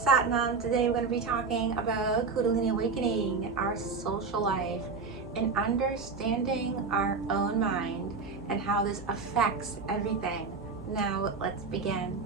Satnam. Today we're going to be talking about Kundalini Awakening, our social life, and understanding our own mind and how this affects everything. Now let's begin.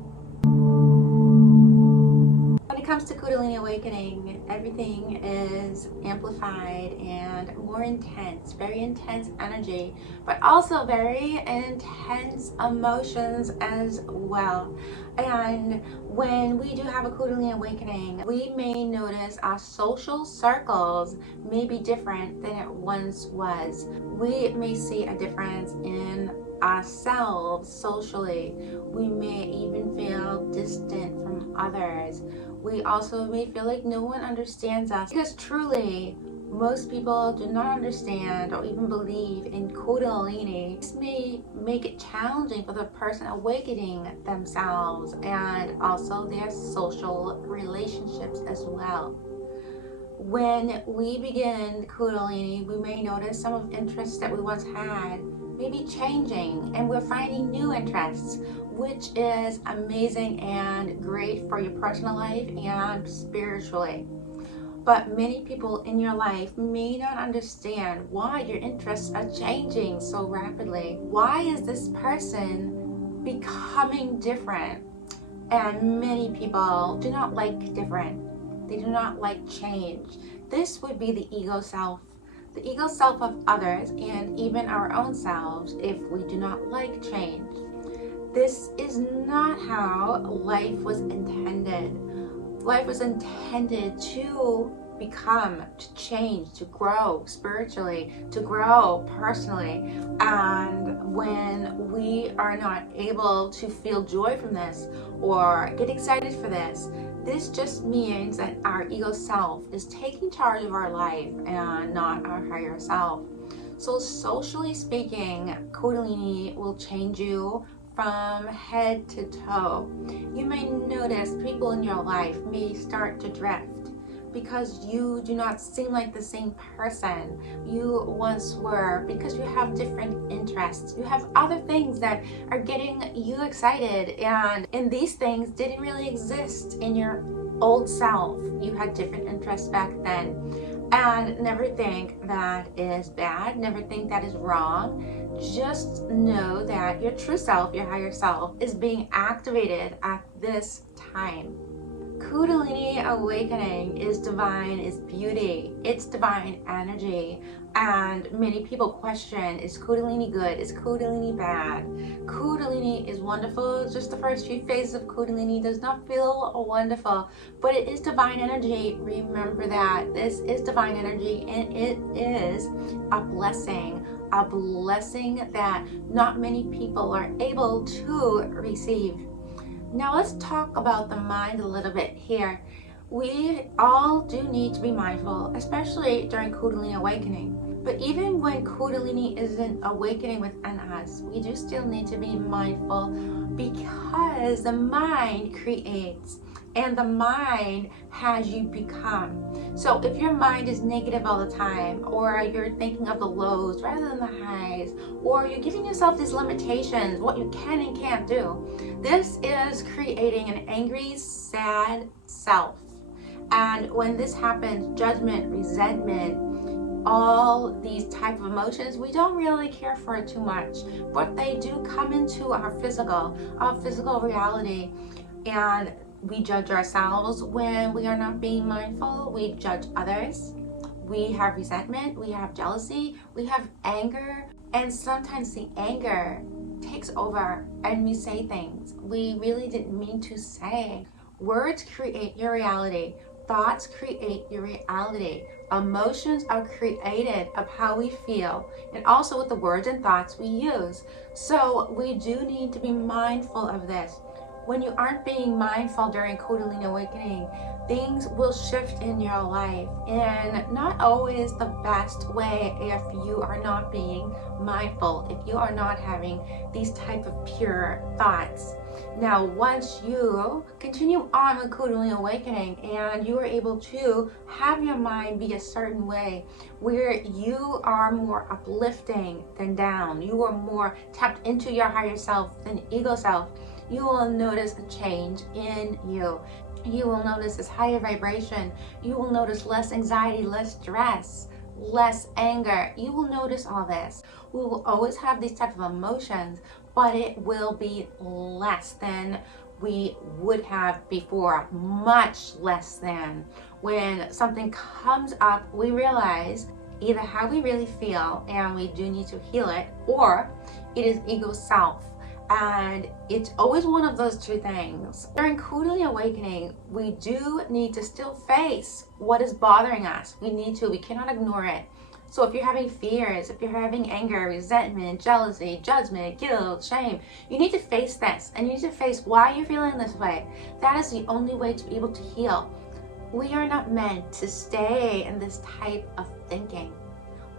When it comes to Kundalini Awakening, everything is amplified and more intense, very intense energy, but also very intense emotions as well. And when we do have a Kundalini Awakening, we may notice our social circles may be different than it once was. We may see a difference in ourselves socially. We may even feel distant from others. We also may feel like no one understands us, because truly most people do not understand or even believe in Kundalini. This may make it challenging for the person awakening themselves and also their social relationships as well. When we begin Kundalini, we may notice some of interests that we once had may be changing, and we're finding new interests, which is amazing and great for your personal life and spiritually. But many people in your life may not understand why your interests are changing so rapidly. Why is this person becoming different? And many people do not like different. They do not like change. This would be the ego self. The ego self of others and even our own selves if we do not like change. This is not how life was intended. Life was intended to become, to change, to grow spiritually, to grow personally. And when we are not able to feel joy from this or get excited for this, this just means that our ego self is taking charge of our life and not our higher self. So socially speaking, Kundalini will change you from head to toe. You may notice people in your life may start to drift because you do not seem like the same person you once were, because you have different interests. You have other things that are getting you excited, and these things didn't really exist in your old self. You had different interests back then. And never think that is bad, never think that is wrong. Just know that your true self, your higher self, is being activated at this time. Kundalini Awakening is divine, is beauty, it's divine energy. And many people question, is Kundalini good? Is Kundalini bad? Kundalini is wonderful. Just the first few phases of Kundalini does not feel wonderful, but it is divine energy. Remember that. This is divine energy, and it is a blessing that not many people are able to receive. Now let's talk about the mind a little bit here. We all do need to be mindful, especially during Kundalini Awakening. But even when Kundalini isn't awakening within us, we do still need to be mindful, because the mind creates and the mind has you become. So if your mind is negative all the time, or you're thinking of the lows rather than the highs, or you're giving yourself these limitations, what you can and can't do, this is creating an angry, sad self. And when this happens, judgment, resentment, all these type of emotions, we don't really care for it too much, but they do come into our physical reality. And we judge ourselves when we are not being mindful. We judge others. We have resentment. We have jealousy. We have anger. And sometimes the anger takes over and we say things we really didn't mean to say. Words create your reality. Thoughts create your reality. Emotions are created of how we feel, and also with the words and thoughts we use. So we do need to be mindful of this. When you aren't being mindful during Kundalini Awakening, things will shift in your life, and not always the best way if you are not being mindful, if you are not having these type of pure thoughts. Now, once you continue on with Kundalini Awakening and you are able to have your mind be a certain way where you are more uplifting than down, you are more tapped into your higher self than ego self, you will notice a change in you. You will notice this higher vibration. You will notice less anxiety, less stress, less anger. You will notice all this. We will always have these type of emotions, but it will be less than we would have before, much less than. When something comes up, we realize either how we really feel and we do need to heal it, or it is ego self. And it's always one of those two things. During Kundalini Awakening, we do need to still face what is bothering us. We cannot ignore it. So if you're having fears, if you're having anger, resentment, jealousy, judgment, guilt, shame, you need to face this, and you need to face why you're feeling this way. That is the only way to be able to heal. We are not meant to stay in this type of thinking.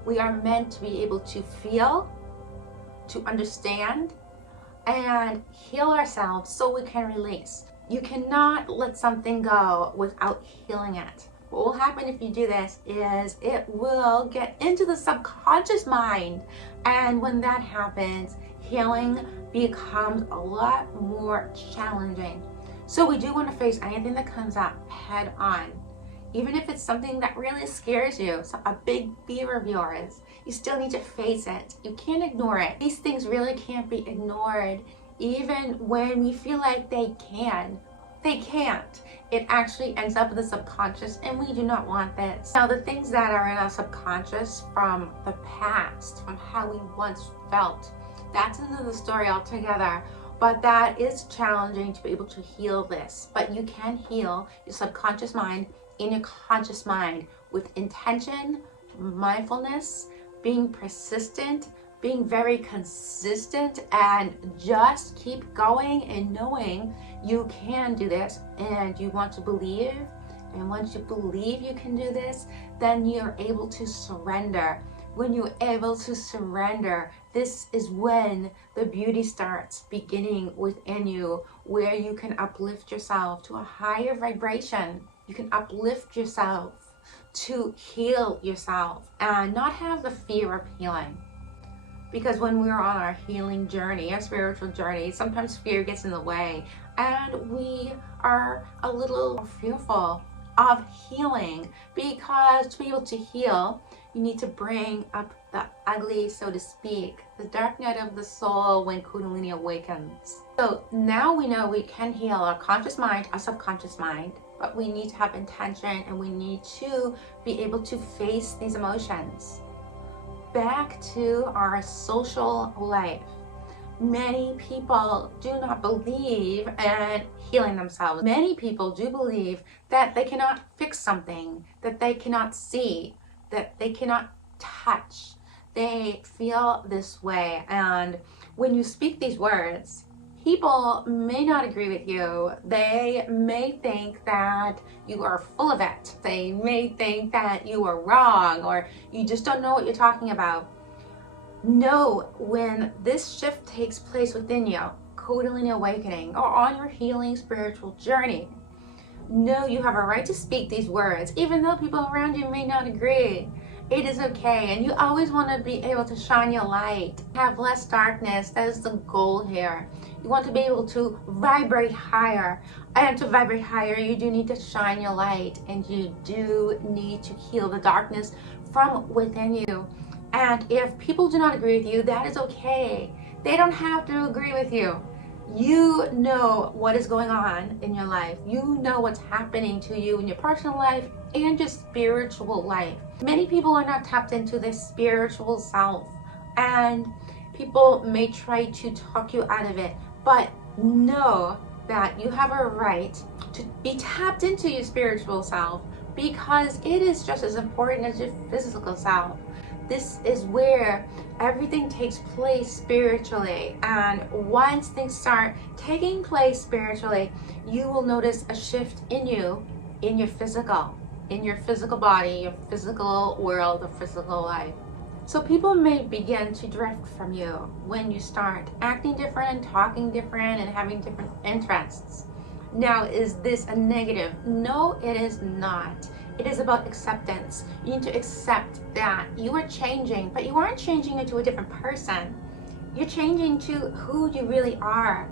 We are meant to be able to feel, to understand, and heal ourselves so we can release. You cannot let something go without healing it. What will happen if you do this is it will get into the subconscious mind, and when that happens, healing becomes a lot more challenging. So we do want to face anything that comes up head on. Even if it's something that really scares you, a big fear of yours, you still need to face it. You can't ignore it. These things really can't be ignored, even when we feel like they can. They can't. It actually ends up in the subconscious, and we do not want this. Now, the things that are in our subconscious from the past, from how we once felt, that's another story altogether. But that is challenging to be able to heal this. But you can heal your subconscious mind in your conscious mind with intention, mindfulness, being persistent, being very consistent, and just keep going and knowing you can do this, and you want to believe. And once you believe you can do this, then you're able to surrender. When you're able to surrender, this is when the beauty starts beginning within you, where you can uplift yourself to a higher vibration. You can uplift yourself to heal yourself and not have the fear of healing. Because when we're on our healing journey, our spiritual journey, sometimes fear gets in the way, and we are a little fearful of healing, because to be able to heal, you need to bring up the ugly, so to speak, the dark night of the soul when Kundalini awakens. So now we know we can heal our conscious mind, our subconscious mind, but we need to have intention, and we need to be able to face these emotions. Back to our social life. Many people do not believe in healing themselves. Many people do believe that they cannot fix something, that they cannot see, that they cannot touch. They feel this way, and when you speak these words, people may not agree with you. They may think that you are full of it. They may think that you are wrong, or you just don't know what you're talking about. Know when this shift takes place within you, Kundalini Awakening, or on your healing spiritual journey, know you have a right to speak these words, even though people around you may not agree. It is okay, and you always want to be able to shine your light, have less darkness. That is the goal here. You want to be able to vibrate higher, and to vibrate higher, you do need to shine your light, and you do need to heal the darkness from within you. And if people do not agree with you, that is okay. They don't have to agree with you. You know what is going on in your life. You know what's happening to you in your personal life and your spiritual life. Many people are not tapped into their spiritual self, and people may try to talk you out of it, but know that you have a right to be tapped into your spiritual self, because it is just as important as your physical self. This is where everything takes place spiritually, and once things start taking place spiritually, you will notice a shift in you, in your physical body, your physical world, the physical life. So people may begin to drift from you when you start acting different, talking different, and having different interests. Now, is this a negative? No, it is not. It is about acceptance. You need to accept that you are changing, but you aren't changing into a different person. You're changing to who you really are,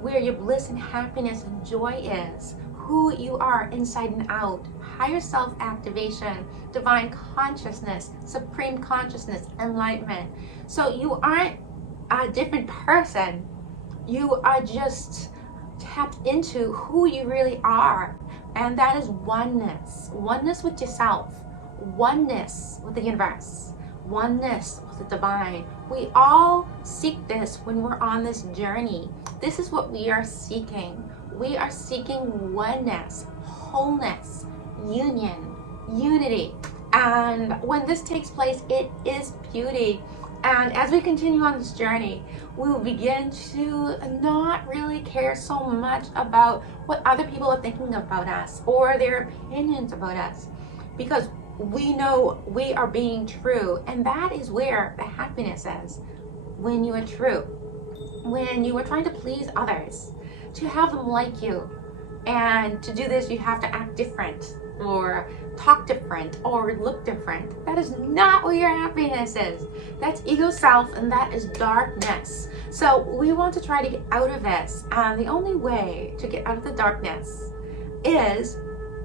where your bliss and happiness and joy is, who you are inside and out, higher self activation, divine consciousness, supreme consciousness, enlightenment. So you aren't a different person. You are just tapped into who you really are. And that is oneness. Oneness with yourself. Oneness with the universe. Oneness with the divine. We all seek this when we're on this journey. This is what we are seeking. We are seeking oneness, wholeness, union, unity. And when this takes place, it is beauty. And as we continue on this journey, we will begin to not really care so much about what other people are thinking about us or their opinions about us, because we know we are being true. And that is where the happiness is, when you are true, when you are trying to please others, to have them like you. And to do this, you have to act different or talk different or look different. That is not what your happiness is. That's ego self, and that is darkness. So we want to try to get out of this. And the only way to get out of the darkness is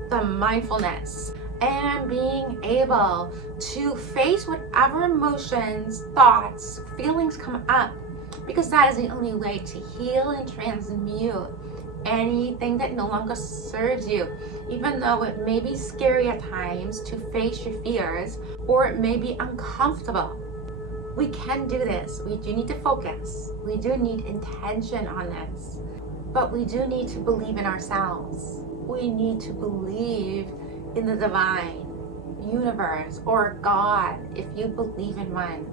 the mindfulness and being able to face whatever emotions, thoughts, feelings come up, because that is the only way to heal and transmute anything that no longer serves you. Even though it may be scary at times to face your fears, or it may be uncomfortable, we can do this. We do need to focus. We do need intention on this. But we do need to believe in ourselves. We need to believe in the divine, universe, or God. If you believe in one,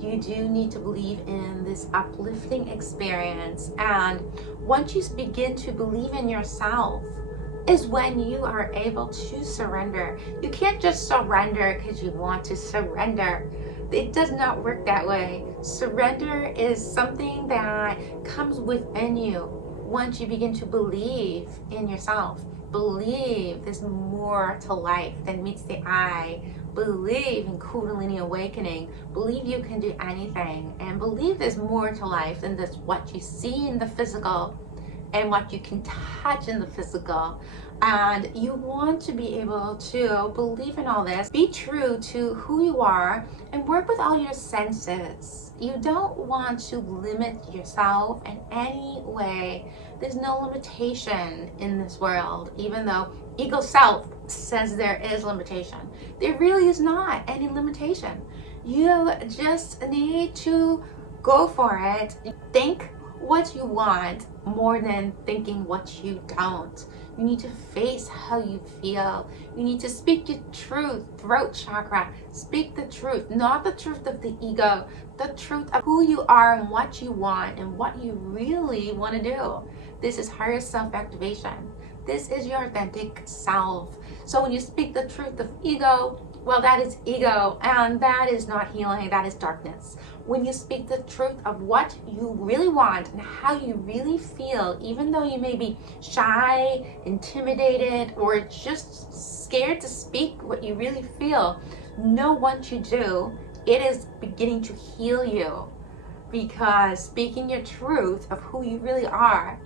you do need to believe in this uplifting experience. And once you begin to believe in yourself, is when you are able to surrender. You can't just surrender because you want to surrender. It does not work that way. Surrender is something that comes within you once you begin to believe in yourself. Believe there's more to life than meets the eye. Believe in Kundalini Awakening. Believe you can do anything. And believe there's more to life than just what you see in the physical and what you can touch in the physical. And you want to be able to believe in all this, be true to who you are, and work with all your senses. You don't want to limit yourself in any way. There's no limitation in this world, even though ego self says there is limitation. There really is not any limitation. You just need to go for it. Think what you want more than thinking what you don't. You need to face how you feel. You need to speak your truth, throat chakra. Speak the truth, not the truth of the ego, the truth of who you are and what you want and what you really want to do. This is higher self-activation. This is your authentic self. So when you speak the truth of ego, well, that is ego, and that is not healing, that is darkness. When you speak the truth of what you really want and how you really feel, even though you may be shy, intimidated, or just scared to speak what you really feel, know once you do, it is beginning to heal you. Because speaking your truth of who you really are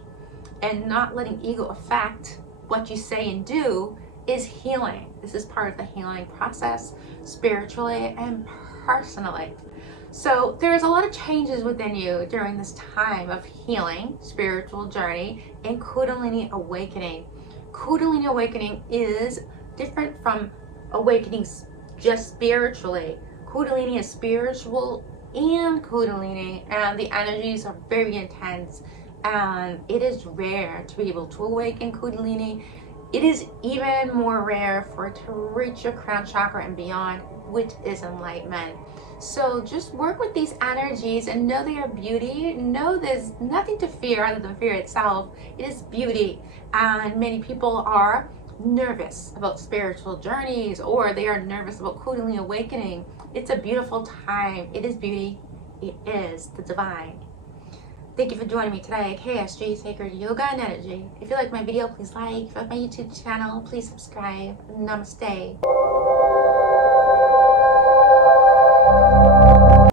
and not letting ego affect what you say and do is healing. This is part of the healing process, spiritually and personally. So there's a lot of changes within you during this time of healing, spiritual journey, and Kundalini Awakening. Kundalini Awakening is different from awakening just spiritually. Kundalini is spiritual and Kundalini, and the energies are very intense, and it is rare to be able to awaken Kundalini. It is even more rare for it to reach your crown chakra and beyond, which is enlightenment. So just work with these energies and know they are beauty. Know there's nothing to fear other than fear itself. It is beauty. And many people are nervous about spiritual journeys, or they are nervous about Kundalini Awakening. It's a beautiful time. It is beauty. It is the divine. Thank you for joining me today at KSG Sacred Yoga and Energy. If you like my video, please like. If you like my YouTube channel, please subscribe. Namaste.